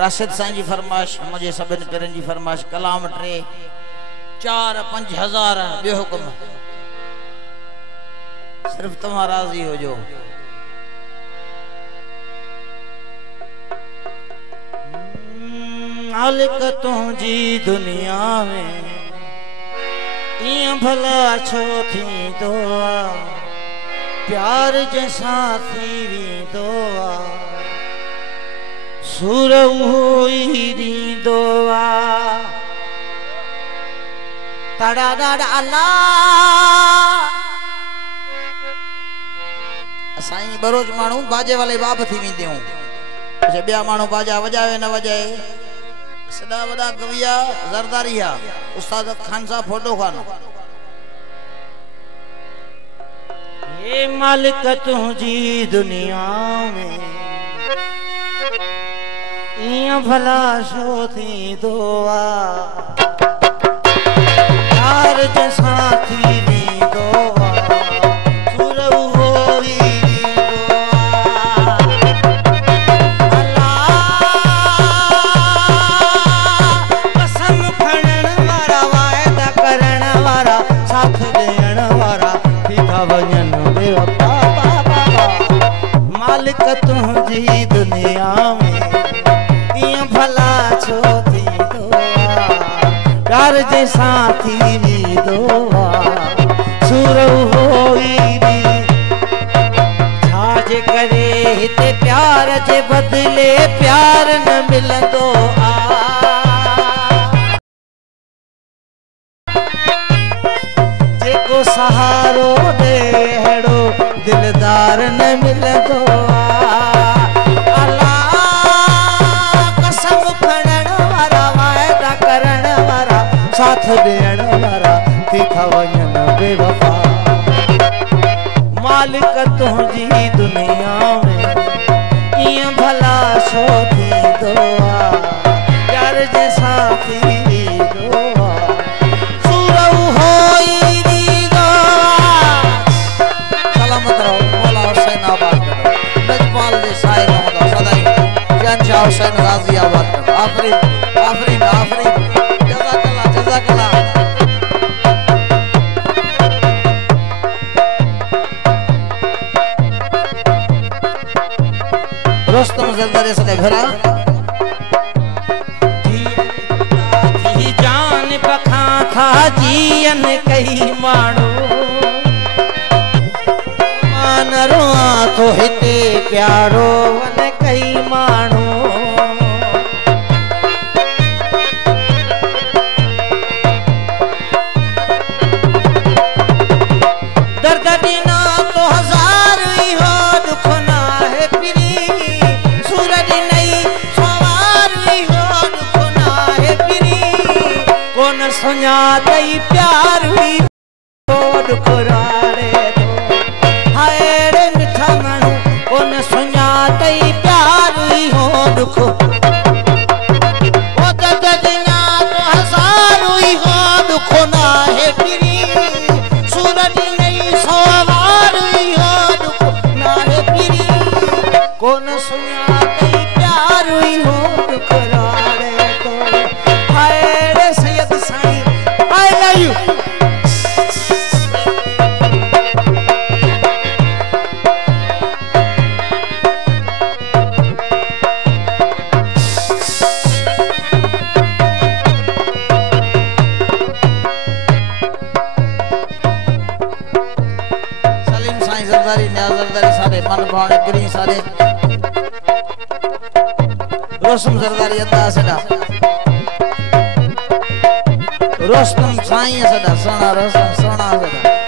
राशिद साईं जी फरमाइश मुझे सभिनि पिरनि जी फरमाइश कलाम 3 4 5 हज़ार ॿियो हुकुम सिर्फ तव्हां राज़ी हो जो मालिक तुंहिंजी दुनिया में इं भला छो थींदो आहे प्यार जैसां थी वेंदो आहे सूर उहो ई ॾींदो आहे तड़ा तड़ा अल्लाह साईं बरोज माण्हू बाजे वाले बाप थी वेंदे हूं ॿिया माण्हू बाजा वॼावे न वॼाए सदा वॾा कविया ज़रदारिया उस्ताद खान साहब फोटो खान ये मालिक तुझी दुनिया में इं भला छो थींदो आहे प्यार जैसा थी वेंदो आहे सूर उहो ई ॾींदो आहे कसम खणण वारा वाइदा करण वारा साथ ॾियण वारा थी था वञनि बेवफा मालिक तुंहिंजी दुनिया में इं भला छो थींदो आहे प्यार जैसा थी वेंदो आहे सूर उहो ई छाजे करे हिते प्यार जे बदले प्यार न मिलंदो आहे जेको सहारो ॾे अहिड़ो दिलदार न मिलंदो आहे अल्लाह कसम खणण वारा वाइदा करण वारा साथ ॾियण वारा थी था वञनि बेवफा मालिक तुंहिंजी दुनिया में इं भला छो थींदो आहे प्यार जैसा थी वेंदो आहे सूर उहो ई ॾींदो आहे सलामत रहो मौला हुसैन आबाद करो लजपाल जे साए में हूंदो सदाई शहंशाह हुसैन गाज़ी आबाद करो आफरीन आफरीन आफरीन जज़ाकल्लाह जज़ाकल्लाह रोस्तम ज़रदारी सने घरा जी जान बखा था जीअन कई माण्हू मान रोआ तो हिते प्यारो वन कई माण्हू दर्द ॾिना तो हज़ार ई हो दुख ना है पिरी सूर ॾिनई सवार ई हो दुख ना है पिरी कोन सुञातई प्यार ई हो दुख राड़े दो हाय रे मिठा माण्हू कोन सुञातई प्यार ई हो दुख ओ दर्द ॾिना तो हज़ार ई हो दुख ना है पिरी सूर ॾिनई सवार ई हो दुख ना है पिरी कोन सुञातई प्यार ई हो दुख राड़े तो हाय रे सैयद Sai I love you Salim साईं ज़रदारी न्याज़ ज़रदारी सारे मन भाणे पुरी सारे रोस्तम ज़रदारी अदा सदा रोस्तम साईं सदा सोना रोस्तम सोना सदा